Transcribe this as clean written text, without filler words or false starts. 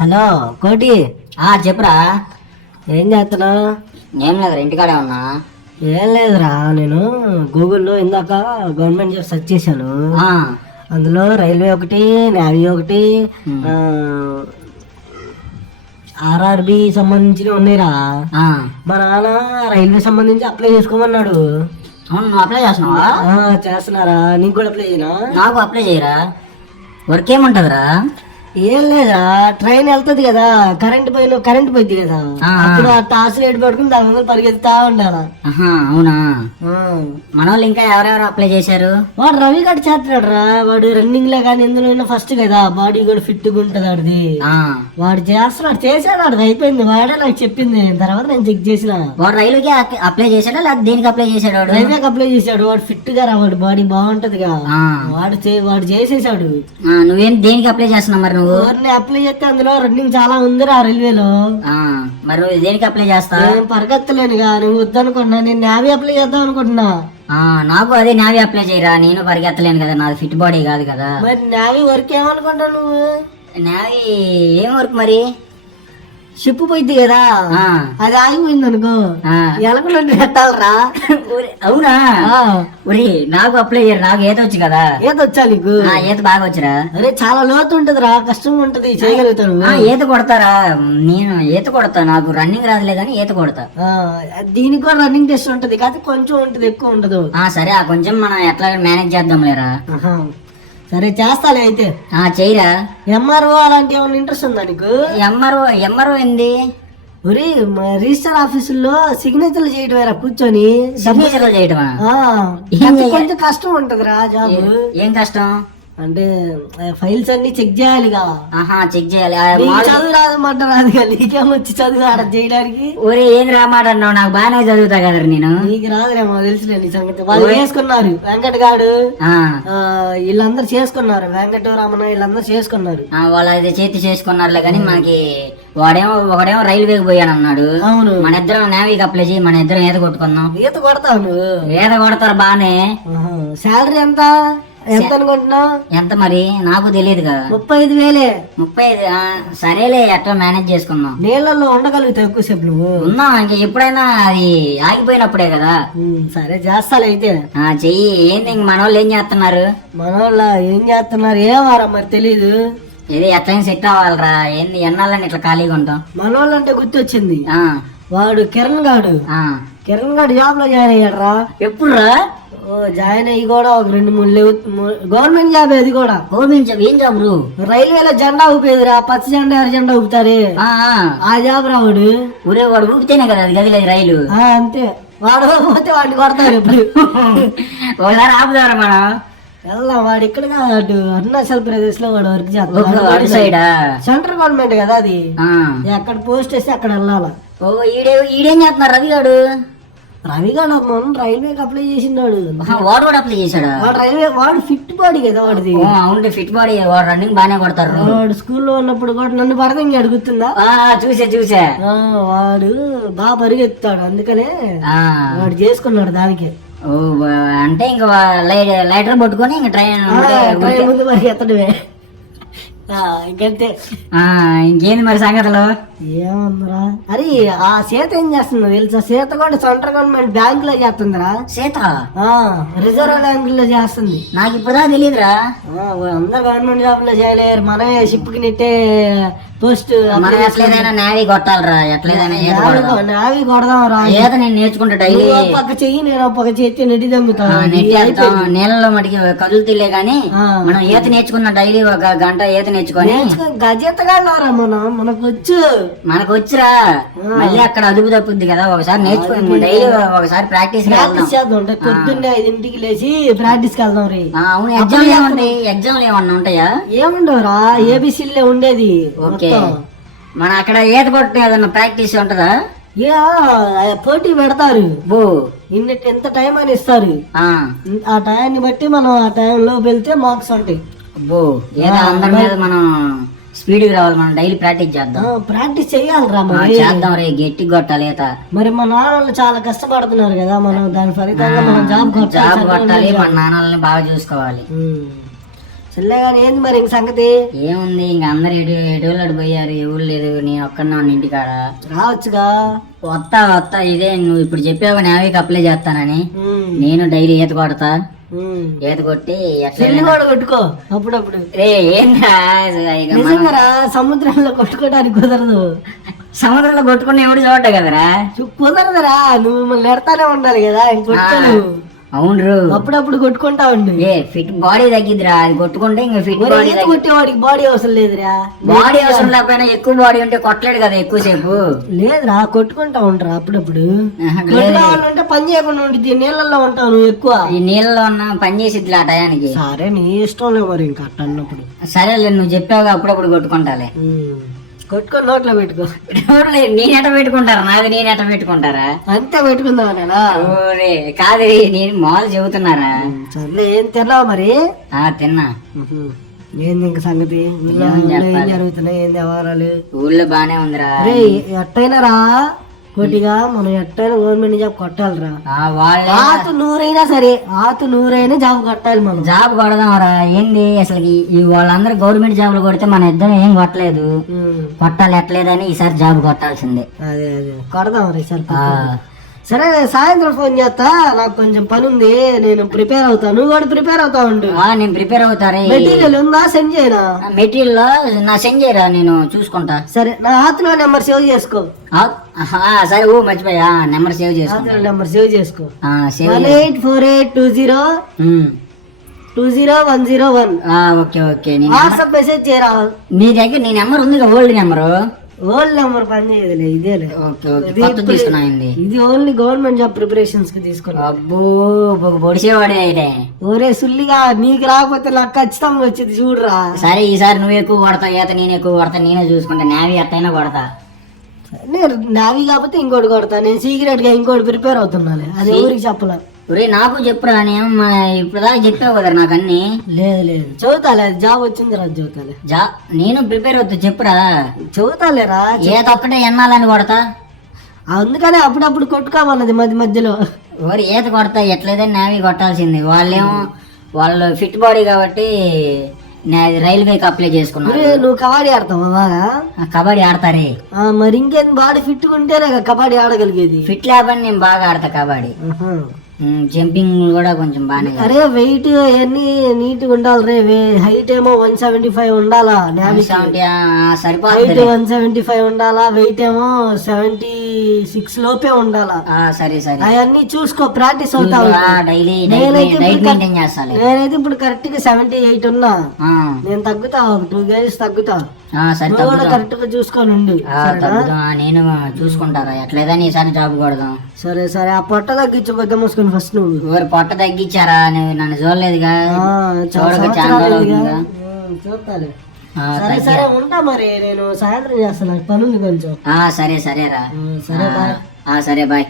Hello కోటి. చెప్పురా. ఏం చేస్తున్నావు? ఏం లేదురా, ఇంటికాడే ఉన్నా. ఏం లేదురా, నేను గూగుల్లో ఇందాక గవర్నమెంట్ జాబ్ సెర్చ్ చేశాను. అందులో రైల్వే ఒకటి, నేవీ ఒకటి, ఆర్ఆర్బి సంబంధించినవి ఉన్నాయిరా. మా నాన్న రైల్వే సంబంధించి అప్లై చేసుకోమన్నాడు. అవును, నువ్వు అప్లై చేస్తున్నావా? చేస్తున్నారా? నీకు కూడా అప్లై చేయనా? నాకు అప్లై చేయరా. వర్క్ ఏముంటదిరా? ఏం లేదా, ట్రైన్ వెళ్తది కదా, కరెంట్ పోయింది కదా, అప్పుడు ఆ టార్చ్ లైట్ పట్టుకుని దాని ముందు పరిగెత్తుతా ఉండాలా. అవునా? మన వాళ్ళు ఇంకా ఎవరెవరు అప్లై చేశారు? వాడు రవి గడ్ చేస్తున్నాడు రా. వాడు రన్నింగ్ లో కానీ ఎందులో ఫస్ట్ కదా, బాడీ కూడా ఫిట్ గా ఉంటది వాడిది. వాడు చేశాడు, వాడిది అయిపోయింది. వాడే నాకు చెప్పింది, తర్వాత నేను చెక్ చేసిన. వాడు రైలుకి అప్లై చేశాడా లేదా దేనికి అప్లై చేశాడు? రైల్వేకి అప్లై చేశాడు. వాడు ఫిట్ గా రా, వాడి బాడీ బాగుంటదిగా. వాడు చేసేసాడు. నువ్వేం దేనికి అప్లై చేస్తున్నావు మరి? నువ్వు అప్లై చేస్తే అందులో రన్నింగ్ చాలా ఉందిరా రైల్వేలో. మరి నువ్వు దేనికి అప్లై చేస్తా? పరిగెత్తలేనుగా, నువ్వు వద్దనుకున్నా. నేను నేవీ అప్లై చేద్దాం అనుకుంటున్నా. నాకు అదే నేవీ అప్లై చేయరా, నేను పరిగెత్తలేను కదా, నాది ఫిట్ బాడీ కాదు కదా. మరి నేవీ వర్క్ ఏమనుకుంటావు నువ్వు? నేవీ ఏం వర్క్ మరి? షిప్ పోయింది కదా, అది ఆగిపోయింది అనుకో, ఎలకలు పెట్టాలరా. అవునా? నాకు అప్లై చేయరు, నాకు ఈత వచ్చు కదా. ఈత వచ్చా నీకు? ఈత బాగా వచ్చరా. అరే చాలా లోతు ఉంటదిరా, కష్టంగా ఉంటది, చేయగలుగుతాను. ఈత కొడతారా? నేను ఈత కొడతా, నాకు రన్నింగ్ రాదులే కానీ ఈత కొడతా. దీనికి కూడా రన్నింగ్ టెస్ట్ ఉంటది కానీ కొంచెం ఉంటది, ఎక్కువ ఉండదు. సరే, కొంచెం మనం ఎట్లా మేనేజ్ చేద్దాం లేరా. సరే చేస్తాలే అయితే. చెయ్యరా. ఎంఆర్ఓ అలాంటి ఏమైనా ఇంట్రెస్ట్ ఉందా నీకు? ఎంఆర్ఓ ఏంది? రిజిస్టర్ ఆఫీసుల్లో సిగ్నేచర్లు చేయటమేరా, కూర్చొని సిగ్నేచర్లు చేయటమా? కొంచెం కష్టం ఉంటదిరా జాబ్. ఏం కష్టం అంటే ఫైల్స్ అన్ని చెక్ చేయాలిగా. చెక్ చేయాలి. చదువు రాదన్నమాట, రాదు కదా, నీకేమొచ్చి చదువు ఆడ చేయడానికి. ఏం రామాట అన్నావు? నాకు బాగానే చదువుతా కదా నేను. నీకు రాదురేమో, తెలుసులే నీ సంగతి. వాళ్ళు చేసుకున్నారు, వెంకట్ గాడు వీళ్ళందరూ చేసుకున్నారు, వెంకటరామణ వీళ్ళందరూ చేసుకున్నారు. వాళ్ళు అయితే చేతి చేసుకున్నారులే కానీ మనకి ఒకడేమో రైల్వేకి పోయాను అన్నాడు. అవును, మన ఇద్దరం నేవీకి అప్లై చేయి, మన ఇద్దరం ఈత కొట్టుకుందాం. ఈత కొడతావు నువ్వు? ఈత కొడతారు బానే. శాలరీ ఎంత అనుకుంటున్నావు? ఎంత మరి నాకు తెలియదు కదా. 35,000. 35? సరేలే, ఎట్లా మేనేజ్ చేసుకుందాం. నీళ్ళల్లో ఉండగలుగుతావు ఎక్కువసేపు నువ్వు? ఉన్నాం, ఇంకా ఎప్పుడైనా అది ఆగిపోయినప్పుడే కదా. సరే చేస్తాలే అయితే. చెయ్యి. ఏంది మన వాళ్ళు ఏం చేస్తున్నారు? మన వాళ్ళ ఏం చేస్తున్నారు ఏమారా మరి తెలీదు. ఇది ఎట్లయినా సెట్ అవ్వాలరా. ఏంది ఎన్నాళ్ళని ఇట్లా ఖాళీగా ఉంటాం? మన వాళ్ళంటే గుర్తొచ్చింది, వాడు కిరణ్ గాడు జాబ్ లో జాయిన్ అయ్యాడు రా. ఎప్పుడు రా? జాయిన్ అయ్యి కూడా ఒక 2-3 గవర్నమెంట్ జాబ్. అది కూడా గవర్నమెంట్ జాబ్. ఏం జాబ్? రైల్వేలో జెండా ఊపేదిరా, పచ్చ జెండా ఎర్ర జెండా ఊపుతారే, ఆ జాబ్ రా. వాడు ఊపితేనే కదా అది గదిలేదు రైలు. అంతే, వాడు పోతే వాడిని కొడతారు ఇప్పుడు. ఒకసారి ఆపుతారా మనం? వెళ్దాం. వాడు ఇక్కడ కాదు, అరుణాచల్ ప్రదేశ్ లో వాడు వర్క్ చేస్తాడు. సెంట్రల్ గవర్నమెంట్ కదా అది, ఎక్కడ పోస్ట్ వేస్తే అక్కడ వెళ్ళాలా. ఈడేం చేస్తున్నారు రవిగాడు? రవిగాడు రైల్వేకి అప్లై చేసినాడు. వాడు కూడా అప్లై చేశాడు? వాడు ఫిట్ బాడీ కదా వాడిది. అవును, ఫిట్ బాడీ. వాడు రన్నింగ్ బాగానే కొడతారు. వాడు స్కూల్లో ఉన్నప్పుడు కూడా నన్ను పడదంగా అడుగుతుందా? చూసా. వాడు బాగా పరిగెత్తాడు, అందుకనే వాడు చేసుకున్నాడు దానికి. అంటే ఇంకా లైటర్ పట్టుకొని ఇంకా ట్రైన్ ముందు పరిగెత్తడమే. ఇంకంతే. ఇంకేంది మరి సంగతులు? ఏముందిరా, అరే ఆ సీత ఏం చేస్తుందో తెలుసా? సీత కూడా సెంట్రల్ గవర్నమెంట్ బ్యాంక్ లో చేస్తుందిరా. సీత రిజర్వ్ బ్యాంక్ లో చేస్తుంది. నాకు ఇప్పుడుదా తెలియదురా. అందరు గవర్నమెంట్ జాబ్ లో చేయలేరు, మనమే షిప్ కి నెట్టే పోస్ట్. మనం ఎట్లేదైనా నేవీ కొట్టాలరా, ఎట్లేదైనా నేవీ కొడదాం రా. ఏదో నేను నేర్చుకుంటా డైలీ. పక్క చెయ్యి, నేను పక్క చేతి నెట్టి దమ్ముతాను. నీళ్ళలో మటుకి కదులుతులే గానీ మనం ఈత నేర్చుకున్న డైలీ ఒక గంట ఈత నేర్చుకొని గజెత్తగాళ్ళరా మనకు వచ్చురా. మళ్ళీ అక్కడ అదుపు తప్పుద్ది కదా, ఒకసారి నేర్చుకుని డైలీ ఒకసారి ప్రాక్టీస్ చేద్దాం. పొద్దున్నే 5ంటికి లేచి ప్రాక్టీస్ కి వెళ్దాం రే. అవును, ఎగ్జామ్లు ఏమన్నా ఉంటాయా? ఏముండవురా, ఏబిసిలే ఉండేది. ఓకే, మన అక్కడ ఈత కొట్టే ఏదన్నా ప్రాక్టీస్ ఉంటదా? పోటీ పెడతారు. ఎంత టైం అని ఇస్తారు, ఆ టైంని బట్టి మనం ఆ టైంలో వెళ్తే మార్క్స్ ఉంటాయి. అందరి మీద మనం స్పీడ్ రావాలి. మనం డైలీ ప్రాక్టీస్ చేద్దాం. ప్రాక్టీస్ చెయ్యాలిరా, చేద్దాం రే, గట్టి కొట్టాలి ఈత. మరి మా నాన్నలు చాలా కష్టపడుతున్నారు కదా, మనం దాని ఫలితంగా మనం జాబ్ కొట్టాలి. మన నాన్నల్ని బాగా చూసుకోవాలి. సర్లే కానీ ఏంది మరి ఇంక సంగతి? ఏముంది ఇంకా అందరు ఎటు పోయారు, ఎవరు లేదు, నేను ఒక్కడున్నాను ఇంటికాడ. రావచ్చుగా. వస్తా ఇదే నువ్వు ఇప్పుడు చెప్పావు నేవీకి అప్లై చేస్తానని. నేను డైలీ ఈత కొడతా, ఈత కొట్టి ఎట్లా కొట్టుకో అప్పుడప్పుడు. ఏందా నిజంగా సముద్రంలో కొట్టుకోవడానికి కుదరదు. సముద్రంలో కొట్టుకుని ఎవడు చూడ్డా కదరా. కుదరదురా, నువ్వు మళ్ళీ ఎడతానే ఉండాలి కదా. ఇంకొట్టుకోను. అవును, అప్పుడప్పుడు కొట్టుకుంటా ఉండు. ఫిట్ బాడీ తగ్గిద్దిరా అది కొట్టుకుంటే. ఇంకా ఫిట్ బాడీ కొట్టేవాడికి బాడీ అవసరం లేదురా. బాడీ అవసరం లేకపోయినా ఎక్కువ బాడీ ఉంటే కొట్టలేడు కదా ఎక్కువసేపు. లేదురా, కొట్టుకుంటా ఉంటారా అప్పుడప్పుడు. కొట్టుకోవాలంటే పని చేయకుండా ఉంటుంది. నీళ్ళల్లో ఉంటావు నువ్వు ఎక్కువ. ఈ నీళ్ళలో ఉన్న పని చేసిద్దిలే ఆ టయానికి. సరే నీ ఇష్టం లేదు మరి ఇంకా అట్ట అన్నప్పుడు. సరేలే నువ్వు చెప్పావుగా అప్పుడప్పుడు కొట్టుకుంటాలే. కొట్టుకొని నోట్లో పెట్టుకో. నేనెట పెట్టుకుంటారా? నాది నేనెట పెట్టుకుంటారా? అంతే పెట్టుకుందామా? కాదు నేను మామూలు చెబుతున్నారా. సర్లే, ఏం తిన్నావు మరి? తిన్నా. ఏంది ఇంక సంగతి? ఏం జరుగుతున్నాయి? ఏంది వ్యవహారాలు? ఊళ్ళో బానే ఉందిరా. ఎట్టయినా రా కోటిగా, మనం ఎట్టయినా గవర్నమెంట్ జాబ్ కొట్టాలిరా. ఆతు నూరైనా జాబ్ కొట్టాలి. మనం జాబ్ కొడదాంరా. ఏంది అసలు వాళ్ళందరూ గవర్నమెంట్ జాబ్లు కొడితే మన ఇద్దరం ఏం కొట్టలేదు. కొట్టాలి ఎట్లేదని ఈసారి జాబ్ కొట్టాల్సిందే. అదే కొడదాం రా ఈసారి. సరే సాయంత్రం ఫోన్ చేస్తా, నాకు కొంచెం పని ఉంది, నేను ప్రిపేర్ అవుతా. నువ్వు కూడా ప్రిపేర్ అవుతా ఉండు. నేను ప్రిపేర్ అవుతారే. మెటీరియల్ ఉందా? సెండ్ చేయరా. మెటీరియల్ నా సెండ్ చేయరా, నేను చూసుకుంటా. సరే, నా హాత్లో నెంబర్ సేవ్ చేసుకో. సరే మర్చిపోయా, నెంబర్ సేవ్ చేసుకో. నెంబర్ సేవ్ చేసుకో. 1848202001. ఓకే. వాట్సాప్ మెసేజ్ చేయరా. నీ దగ్గర నీ నెంబర్ ఉంది, ఓల్డ్ నెంబరు. ఓల్డ్ నెంబర్ పని చేయదులే, ఇదేలే. ఇది ఓన్లీ గవర్నమెంట్ జాబ్ ప్రిపరేషన్స్ కి తీసుకున్నా. అబ్బో పొడిసేవాడే. ఒరే సుల్లిగా, నీకు రాకపోతే నాకు ఖచ్చితంగా వచ్చింది చూడరా. సరే ఈసారి నువ్వు ఎక్కువ కొడతావు, ఈత నేను ఎక్కువ కొడతా, నేనే చూసుకుంటా. నేవీ ఎట్టయినా కొడతా. నేను నావీ కాకపోతే ఇంకోటి కొడతా. నేను సీక్రెట్ గా ఇంకోటి ప్రిపేర్ అవుతున్నాను, అది ఊరికి చెప్పలే. ఒరే నాకు చెప్పురా, నేను ఇప్పుడు దాకా చెప్పావు కదా నాకు అన్ని. లేదు చదువుతాలే, జాబ్ వచ్చింది రా చదువుతాలే. నేను ప్రిపేర్ అవుతా, చెప్పురా. చదువుతాలేరా, ఏదొక్కటే ఎన్నాలని కొడతా. అందుకనే అప్పుడప్పుడు కొట్టుకోమన్నది మధ్యలో. ఒరే ఈత కొడతా, ఎట్లేదని నేవీ కొట్టాల్సింది. వాళ్ళు ఫిట్ బాడీ కాబట్టి రైల్వేకి అప్లై చేసుకున్నాను. నువ్వు కబడ్డీ ఆడతావా బాగా? కబడ్డీ ఆడతారే. మరి ఇంకేం, బాడీ ఫిట్ ఉంటేనే కబడ్డీ ఆడగలిగేది. ఫిట్ లేకపోతే నేను బాగా ఆడతా కబడ్డీ. జంపింగ్ కూడా కొంచెం బాగా. అరే వెయిట్ అవన్నీ నీట్ గా ఉండాలి రే. హైట్ ఏమో 175 ఉండాలా. 175 ఉండాలా. వెయిట్ ఏమో 76 లోపే ఉండాలా. సరే అవన్నీ చూసుకో, ప్రాక్టీస్ అవుతా. నేనైతే ఇప్పుడు కరెక్ట్ గా 78 ఉన్నా. నేను తగ్గుతా, 2 kgs తగ్గుతా. కరెక్ట్ గా చూసుకొని ఉండు. నేను చూసుకుంటారా ఎట్లేదని ఈసారి జాబ్ కొడదాం. సరే ఆ పొట్ట తగ్గించు, పెద్ద మూసుకొని ఫస్ట్. నువ్వు పొట్ట తగ్గించారా? నన్ను చూడలేదుగా, చూడాలి. సరే ఉంటా మరి, నేను సాయంత్రం చేస్తాను, పని ఉంది కొంచెం. సరేరా. సరే బాయ్. సరే బాయ్.